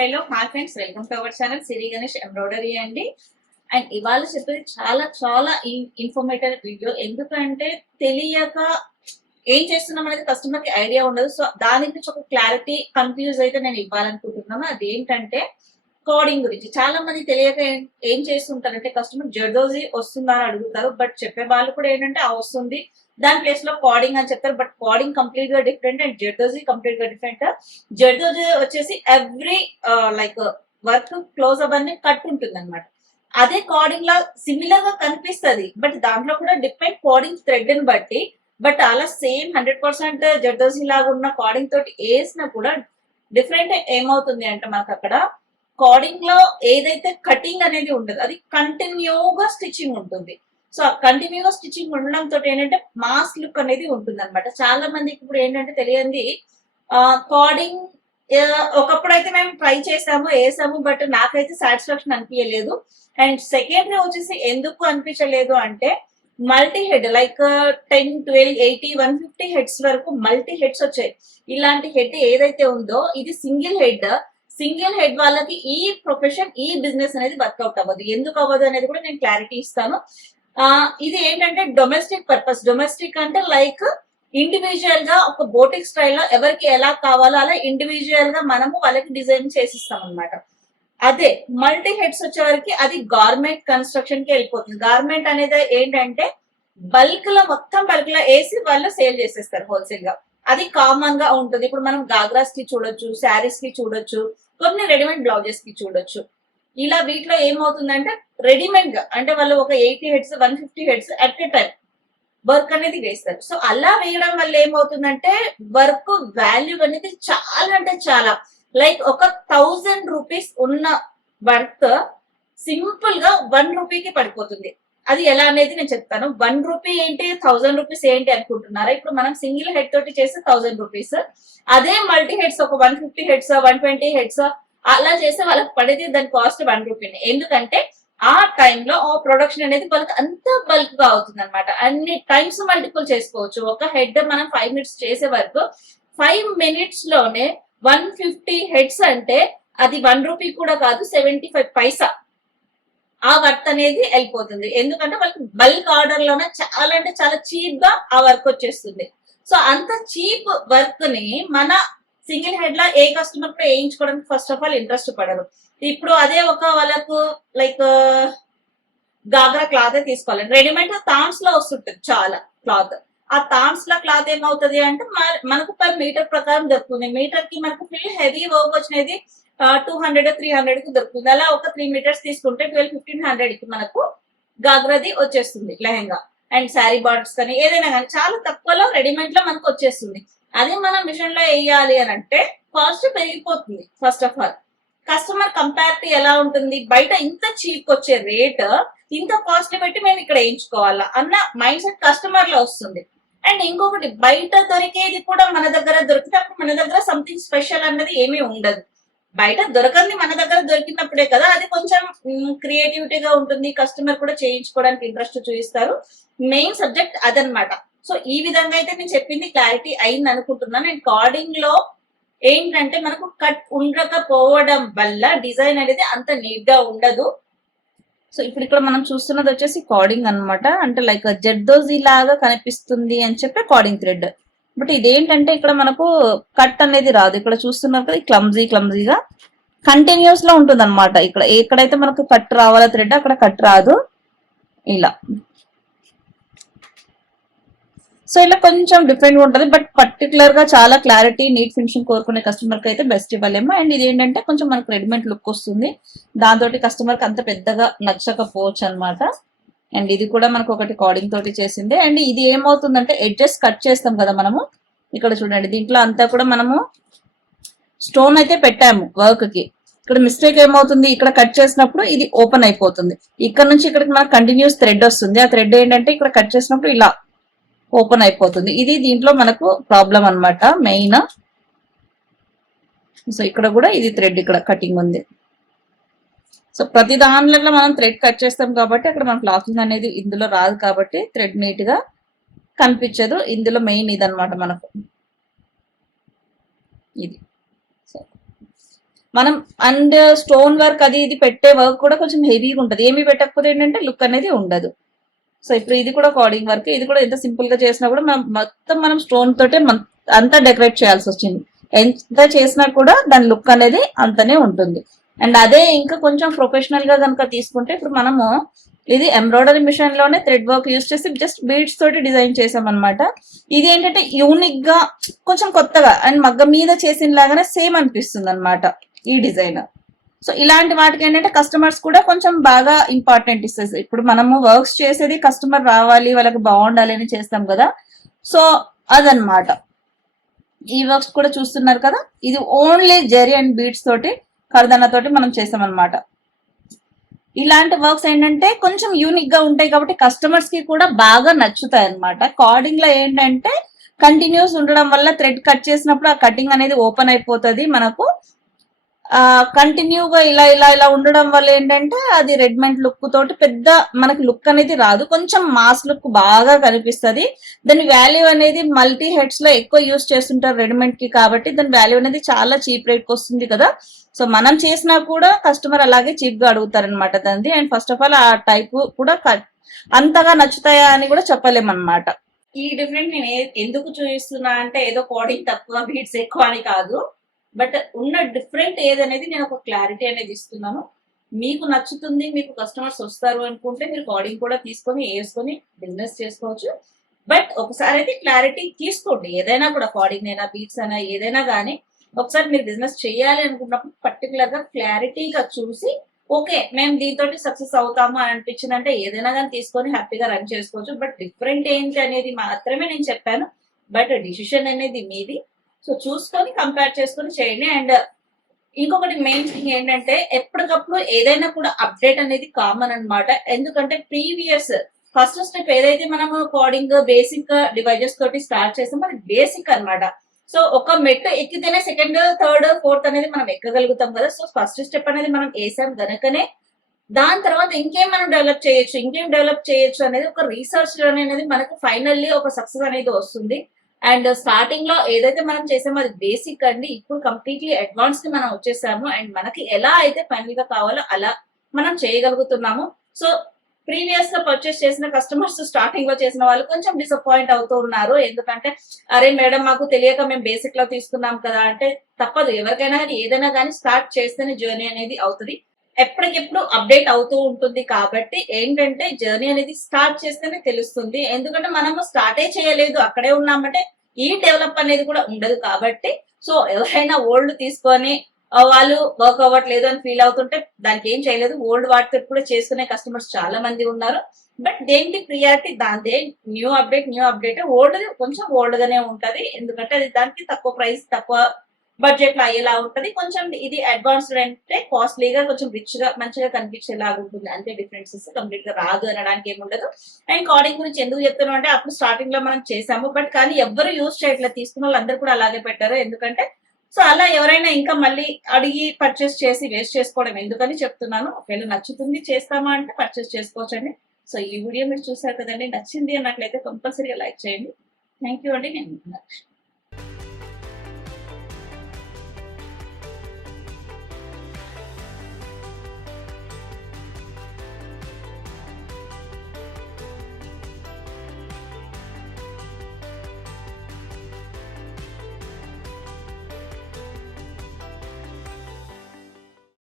Hello hi friends, welcome to our channel Siri Ganesh embroidery అండి. And ఇవాళ చెప్పేది చాలా చాలా ఇన్ఫర్మేటివ్ వీడియో. ఎందుకంటే తెలియక ఏం చేస్తున్నాం అనేది కస్టమర్ కి ఐడియా ఉండదు. సో దాని గురించి ఒక క్లారిటీ కన్ఫ్యూజ్ అయితే నేను ఇవ్వాలనుకుంటున్నాను. అదేంటంటే కోడింగ్ గురించి. చాలా మంది తెలియక ఏం చేస్తుంటారంటే కస్టమర్ జర్దోజీ వస్తుందా అని అడుగుతారు. బట్ చెప్పే వాళ్ళు కూడా ఏంటంటే వస్తుంది, దాని ప్లేస్ లో కోడింగ్ అని చెప్తారు. బట్ కోడింగ్ కంప్లీట్ గా డిఫరెంట్ అండ్ జర్దోజీ కంప్లీట్ గా డిఫరెంట్. జర్దోజీ వచ్చేసి ఎవ్రీ లైక్ వర్క్ క్లోజ్ అవన్నీ కట్ ఉంటుంది అనమాట. అదే కోడింగ్ లా సిమిలర్ గా కనిపిస్తుంది, బట్ దాంట్లో కూడా డిపెండ్ కోడింగ్ థ్రెడ్ ని బట్టి. బట్ అలా సేమ్ 100% జర్దోజీ లాగా ఉన్న కోడింగ్ తోటి వేసినా కూడా డిఫరెంట్ ఏమవుతుంది అంటే మనకు అక్కడ కోడింగ్ లో ఏదైతే కటింగ్ అనేది ఉంటుంది అది కంటిన్యూగా స్టిచ్చింగ్ ఉంటుంది. సో ఆ కంటిన్యూగా స్టిచ్చింగ్ ఉండడంతో ఏంటంటే మాస్ లుక్ అనేది ఉంటుంది అనమాట. చాలా మందికి ఇప్పుడు ఏంటంటే తెలియంది కోడింగ్ ఒకప్పుడు అయితే మేము ట్రై చేసాము వేసాము, బట్ నాకైతే సాటిస్ఫాక్షన్ అనిపించలేదు. అండ్ సెకండ్ వచ్చేసి ఎందుకు అనిపించలేదు అంటే మల్టీ హెడ్ లైక్ 10, 12, 80, 150 హెడ్స్ వరకు మల్టీ హెడ్స్ వచ్చాయి. ఇలాంటి హెడ్ ఏదైతే ఉందో ఇది సింగిల్ హెడ్. సింగిల్ హెడ్ వాళ్ళకి ఈ ప్రొఫెషన్ ఈ బిజినెస్ అనేది వర్కౌట్ అవ్వదు. ఎందుకు అవ్వదు అనేది కూడా నేను క్లారిటీ ఇస్తాను. ఇది ఏంటంటే డొమెస్టిక్ పర్పస్. డొమెస్టిక్ అంటే లైక్ ఇండివిజువల్ గా ఒక బోటిక్ స్టైల్లో ఎవరికి ఎలా కావాలో అలా ఇండివిజువల్ గా మనము వాళ్ళకి డిజైన్ చేసిస్తాం అనమాట. అదే మల్టీ హెడ్స్ వచ్చేవరకు అది గార్మెంట్ కన్స్ట్రక్షన్ కి వెళ్ళిపోతుంది. గార్మెంట్ అనేది ఏంటంటే బల్క్ లో మొత్తం బల్క్ లో వేసి వాళ్ళు సేల్ చేసేస్తారు హోల్సేల్ గా. అది కామన్ గా ఉంటుంది. ఇప్పుడు మనం గాగ్రాస్ కి చూడొచ్చు, శారీస్ కి చూడొచ్చు, కొన్ని రెడీమేడ్ బ్లౌజెస్ కి చూడొచ్చు. ఇలా వీటిలో ఏమవుతుందంటే రెడీమేడ్ గా అంటే వాళ్ళు ఒక 80 heads 150 heads at a time work అనేది వేస్తారు. సో అలా వేయడం వల్ల ఏమవుతుందంటే వర్క్ వాల్యూ అనేది చాలా అంటే చాలా లైక్ ఒక 1000 రూపీస్ ఉన్న వర్క్ సింపుల్ గా 1 రూపీకి పడిపోతుంది. అది ఎలా అనేది నేను చెప్తాను. 1 రూపీ ఏంటి, 1000 రూపీస్ ఏంటి అనుకుంటున్నారా? ఇప్పుడు మనం సింగిల్ హెడ్ తోటి చేస్తే 1000 రూపీస్, అదే మల్టీ హెడ్స్ ఒక 150 హెడ్స్ 120 హెడ్స్ అలా చేస్తే వాళ్ళకి పడితే దాని కాస్ట్ 1 రూపీని. ఎందుకంటే ఆ టైంలో ఆ ప్రొడక్షన్ అనేది వాళ్ళకి అంత బల్క్ గా అవుతుంది అనమాట. అన్ని టైమ్స్ మల్టిపుల్ చేసుకోవచ్చు. ఒక హెడ్ మనం 5 మినిట్స్ చేసే వరకు 5 మినిట్స్ లోనే 150 హెడ్స్ అంటే అది 1 రూపీ కూడా కాదు, 75 పైసా ఆ వర్క్ అనేది వెళ్ళిపోతుంది. ఎందుకంటే వాళ్ళకి బల్క్ ఆర్డర్ లోనే చాలా అంటే చాలా చీప్ గా ఆ వర్క్ వచ్చేస్తుంది. సో అంత చీప్ వర్క్ ని మన సింగిల్ హెడ్ లా ఏ కస్టమర్ కూడా వేయించుకోవడానికి ఫస్ట్ ఆఫ్ ఆల్ ఇంట్రెస్ట్ పడరు. ఇప్పుడు అదే ఒక వాళ్ళకు లైక్ గాగ్రా క్లాత్ తీసుకోవాలి, రెడీమేడ్ థాన్స్ లో వస్తుంటది చాలా క్లాత్. ఆ థాన్స్ లో క్లాత్ ఏమవుతుంది అంటే మనకు పర్ మీటర్ ప్రకారం దొరుకుతుంది. మీటర్ కి మనకు ఫుల్ హెవీ వర్క్ వచ్చినది 200, 300 కి దొరుకుతుంది. అలా ఒక 3 మీటర్స్ తీసుకుంటే 1200-1500 కి మనకు గాగ్రాది వచ్చేస్తుంది లెహంగా. అండ్ శారీ బార్డర్స్ కానీ ఏదైనా కానీ చాలా తక్కువలో రెడీమేడ్ లో మనకు వచ్చేస్తుంది. అదే మనం మిషన్ లో వేయాలి అని అంటే కాస్ట్ పెరిగిపోతుంది. ఫస్ట్ ఆఫ్ ఆల్ కస్టమర్ కంపారిటీ ఎలా ఉంటుంది, బయట ఇంత చీప్ వచ్చే రేట్ ఇంత కాస్ట్ పెట్టి మేము ఇక్కడ వేయించుకోవాలా అన్న మైండ్ సెట్ కస్టమర్ లో వస్తుంది. అండ్ ఇంకొకటి బయట దొరికేది కూడా మన దగ్గర దొరికితే అప్పుడు మన దగ్గర సంథింగ్ స్పెషల్ అన్నది ఏమీ ఉండదు. బయట దొరకంది మన దగ్గర దొరికినప్పుడే కదా అది కొంచెం క్రియేటివిటీగా ఉంటుంది. కస్టమర్ కూడా చేయించుకోవడానికి ఇంట్రెస్ట్ చూపిస్తారు. మెయిన్ సబ్జెక్ట్ అదనమాట. సో ఈ విధంగా అయితే నేను చెప్పింది క్లారిటీ అయింది అనుకుంటున్నాను. అండ్ కోడింగ్ లో ఏంటంటే మనకు కట్ ఉండకపోవడం వల్ల డిజైన్ అనేది అంత నీట్ గా ఉండదు. సో ఇప్పుడు ఇక్కడ మనం చూస్తున్నది వచ్చేసి కోడింగ్ అనమాట. అంటే లైక్ జర్దోజీ లాగా కనిపిస్తుంది అని చెప్పి కోడింగ్ థ్రెడ్. బట్ ఇదేంటంటే ఇక్కడ మనకు కట్ అనేది రాదు. ఇక్కడ చూస్తున్నారు కదా క్లమ్జీగా కంటిన్యూస్ లో ఉంటుంది అనమాట. ఇక్కడ ఎక్కడైతే మనకు కట్ రావాలా థ్రెడ్ అక్కడ కట్ రాదు ఇలా. సో ఇలా కొంచెం డిఫరెంట్ గా ఉంటుంది. బట్ పర్టికులర్ గా చాలా క్లారిటీ నీట్ ఫినిషింగ్ కోరుకునే కస్టమర్ కి అయితే బెస్ట్ ఇవ్వలేము. అండ్ ఇది ఏంటంటే కొంచెం మనకు రెడీమేడ్ లుక్ వస్తుంది. దాంతో కస్టమర్ కి అంత పెద్దగా నచ్చకపోవచ్చు అనమాట. అండ్ ఇది కూడా మనకు ఒకటి కోడింగ్ తోటి చేసింది. అండ్ ఇది ఏమవుతుందంటే ఎడ్జెస్ కట్ చేస్తాం కదా మనము. ఇక్కడ చూడండి దీంట్లో అంతా కూడా మనము స్టోన్ అయితే పెట్టాము వర్క్ కి. ఇక్కడ మిస్టేక్ ఏమవుతుంది, ఇక్కడ కట్ చేసినప్పుడు ఇది ఓపెన్ అయిపోతుంది. ఇక్కడ నుంచి ఇక్కడికి మనకు కంటిన్యూస్ థ్రెడ్ వస్తుంది. ఆ థ్రెడ్ ఏంటంటే ఇక్కడ కట్ చేసినప్పుడు ఇలా ఓపెన్ అయిపోతుంది. ఇది దీంట్లో మనకు ప్రాబ్లం అనమాట మెయిన్. సో ఇక్కడ కూడా ఇది థ్రెడ్ ఇక్కడ కటింగ్ ఉంది. సో ప్రతి దానిలో మనం థ్రెడ్ కట్ చేస్తాం కాబట్టి అక్కడ మనకు లాకింగ్ అనేది ఇందులో రాదు కాబట్టి థ్రెడ్ నీట్ గా కనిపించదు. ఇందులో మెయిన్ ఇదనమాట మనకు ఇది. మనం అండ్ స్టోన్ వర్క్ అది ఇది పెట్టే వర్క్ కూడా కొంచెం హెవీగా ఉంటుంది. ఏమి పెట్టకపోతే ఏంటంటే లుక్ అనేది ఉండదు. సో ఇప్పుడు ఇది కూడా కోడింగ్ వర్క్, ఇది కూడా ఎంత సింపుల్ గా చేసినా కూడా మనం స్టోన్ తోటే అంతా డెకరేట్ చేయాల్సి వచ్చింది. ఎంత చేసినా కూడా దాని లుక్ అనేది అంతనే ఉంటుంది. అండ్ అదే ఇంకా కొంచెం ప్రొఫెషనల్ గా కనుక తీసుకుంటే ఇప్పుడు మనము ఇది ఎంబ్రాయిడరీ మిషన్ లోనే థ్రెడ్ వర్క్ యూస్ చేసి జస్ట్ బీడ్స్ తోటి డిజైన్ చేసాం అనమాట. ఇది ఏంటంటే యూనిక్ గా కొంచెం కొత్తగా అండ్ మగ్గ మీద చేసిన లాగానే సేమ్ అనిపిస్తుంది అనమాట ఈ డిజైన్. సో ఇలాంటి వాటికి ఏంటంటే కస్టమర్స్ కూడా కొంచెం బాగా ఇంపార్టెంట్ ఇస్తుంది. ఇప్పుడు మనము వర్క్స్ చేసేది కస్టమర్ రావాలి వాళ్ళకి బాగుండాలి అని చేస్తాం కదా. సో అదనమాట ఈ వర్క్స్ కూడా చూస్తున్నారు కదా, ఇది ఓన్లీ జెరీ అండ్ బీడ్స్ తోటి కర్దన తోటి మనం చేసాం అనమాట. ఇలాంటి వర్క్స్ ఏంటంటే కొంచెం యూనిక్ గా ఉంటాయి కాబట్టి కస్టమర్స్ కి కూడా బాగా నచ్చుతాయి అనమాట. కార్డింగ్ లో ఏంటంటే కంటిన్యూస్ ఉండడం వల్ల థ్రెడ్ కట్ చేసినప్పుడు ఆ కటింగ్ అనేది ఓపెన్ అయిపోతుంది మనకు. కంటిన్యూగా ఇలా ఇలా ఇలా ఉండడం వల్ల ఏంటంటే అది రెడ్మెంట్ లుక్ తోటి పెద్ద మనకి లుక్ అనేది రాదు, కొంచెం మాస్ లుక్ బాగా కనిపిస్తుంది. దాని వాల్యూ అనేది మల్టీ హెడ్స్ లో ఎక్కువ యూస్ చేస్తుంటారు రెడీమేడ్ కి కాబట్టి దాని వాల్యూ అనేది చాలా చీప్ రేట్ కి వస్తుంది కదా. సో మనం చేసినా కూడా కస్టమర్ అలాగే చీప్ గా అడుగుతారనమాట దాన్ని. అండ్ ఫస్ట్ ఆఫ్ ఆల్ ఆ టైప్ కూడా అంతగా నచ్చుతాయా అని కూడా చెప్పలేమన్నమాట. ఈ డిఫరెంట్ నేను ఎందుకు చూపిస్తున్నా అంటే ఏదో కోడింగ్ తక్కువ బీట్స్ ఎక్కువ అని కాదు, బట్ ఉన్న డిఫరెంట్ ఏదనేది నేను ఒక క్లారిటీ అనేది ఇస్తున్నాను. మీకు నచ్చుతుంది, మీకు కస్టమర్స్ వస్తారు అనుకుంటే మీరు కోడింగ్ కూడా తీసుకొని వేసుకొని బిజినెస్ చేసుకోవచ్చు. బట్ ఒకసారి అయితే క్లారిటీ తీసుకోండి, ఏదైనా కూడా కోడింగ్ అయినా బీట్స్ అయినా ఏదైనా కానీ ఒకసారి మీరు బిజినెస్ చేయాలి అనుకున్నప్పుడు పర్టికులర్ గా క్లారిటీగా చూసి ఓకే మేము దీంతో సక్సెస్ అవుతాము అని అనిపించింది అంటే ఏదైనా కానీ తీసుకొని హ్యాపీగా రన్ చేసుకోవచ్చు. బట్ డిఫరెంట్ ఏంటి అనేది మాత్రమే నేను చెప్పాను, బట్ డిసిషన్ అనేది మీది. సో చూసుకొని కంపేర్ చేసుకొని చేయండి. అండ్ ఇంకొకటి మెయిన్ థింగ్ ఏంటంటే ఎప్పటికప్పుడు ఏదైనా కూడా అప్డేట్ అనేది కామన్ అనమాట. ఎందుకంటే ప్రీవియస్ ఫస్ట్ స్టెప్ ఏదైతే మనము కోడింగ్ బేసిక్ డివైజెస్ తోటి స్టార్ట్ చేస్తామో అది బేసిక్ అనమాట. సో ఒక మెట్ ఎక్కితేనే సెకండ్ థర్డ్ ఫోర్త్ అనేది మనం ఎక్కగలుగుతాం కదా. సో ఫస్ట్ స్టెప్ అనేది మనం వేసాం గనకనే దాని తర్వాత ఇంకేం మనం డెవలప్ చేయొచ్చు అనేది ఒక రీసెర్చ్ అనేది మనకు ఫైనల్లీ ఒక సక్సెస్ అనేది వస్తుంది. అండ్ స్టార్టింగ్ లో ఏదైతే మనం చేసామో అది బేసిక్ అండి. ఇప్పుడు కంప్లీట్లీ అడ్వాన్స్ కి మనం వచ్చేసాము అండ్ మనకి ఎలా అయితే ఫైనల్ గా కావాలో అలా మనం చేయగలుగుతున్నాము. సో ప్రీవియస్ గా పర్చేస్ చేసిన కస్టమర్స్ స్టార్టింగ్ లో చేసిన వాళ్ళు కొంచెం డిసప్పాయింట్ అవుతూ ఉన్నారు. ఎందుకంటే అరే మేడం మాకు తెలియక మేము బేసిక్ లో తీసుకున్నాం కదా అంటే తప్పదు, ఎవరికైనా కానీ ఏదైనా కానీ స్టార్ట్ చేస్తేనే జర్నీ అనేది అవుతుంది. ఎప్పటికెప్పుడు అప్డేట్ అవుతూ ఉంటుంది కాబట్టి ఏంటంటే జర్నీ అనేది స్టార్ట్ చేస్తేనే తెలుస్తుంది. ఎందుకంటే మనము స్టార్టే చేయలేదు అక్కడే ఉన్నామంటే ఈ డెవలప్ అనేది కూడా ఉండదు కాబట్టి. సో ఎవరైనా ఓల్డ్ తీసుకొని వాళ్ళు వర్క్ అవ్వట్లేదు అని ఫీల్ అవుతుంటే దానికి ఏం చేయలేదు, ఓల్డ్ వాటితో కూడా చేసుకునే కస్టమర్స్ చాలా మంది ఉన్నారు. బట్ దేనికి ప్రియారిటీ దాందే, న్యూ అప్డేట్ ఓల్డ్ కొంచెం ఓల్డ్ గానే ఉంటది. ఎందుకంటే అది దానికి తక్కువ ప్రైస్ తక్కువ బడ్జెట్ లో అయ్యేలా ఉంటది. కొంచెం ఇది అడ్వాన్స్డ్ అంటే కాస్ట్లీగా కొంచెం రిచ్ గా మంచిగా కనిపించేలాగా ఉంటుంది. అంతే డిఫరెన్సెస్, కంప్లీట్ గా రాదు అనడానికి ఏముండదు. అండ్ కోడింగ్ గురించి ఎందుకు చెప్తున్నాం అంటే అప్పుడు స్టార్టింగ్ లో మనం చేసాము బట్ కానీ ఎవరు యూజ్ చేయట్లేదు, తీసుకున్న వాళ్ళు అందరూ కూడా అలాగే పెట్టారు. ఎందుకంటే సో అలా ఎవరైనా ఇంకా మళ్ళీ అడిగి పర్చేస్ చేసి వేస్ట్ చేసుకోవడం ఎందుకని చెప్తున్నాను. ఒకవేళ నచ్చుతుంది చేస్తామా అంటే పర్చేస్ చేసుకోవచ్చండి. సో ఈ వీడియో మీరు చూసారు కదండి, నచ్చింది అన్నట్లయితే కంపల్సరీగా లైక్ చేయండి. థ్యాంక్ యూ అండి. నేను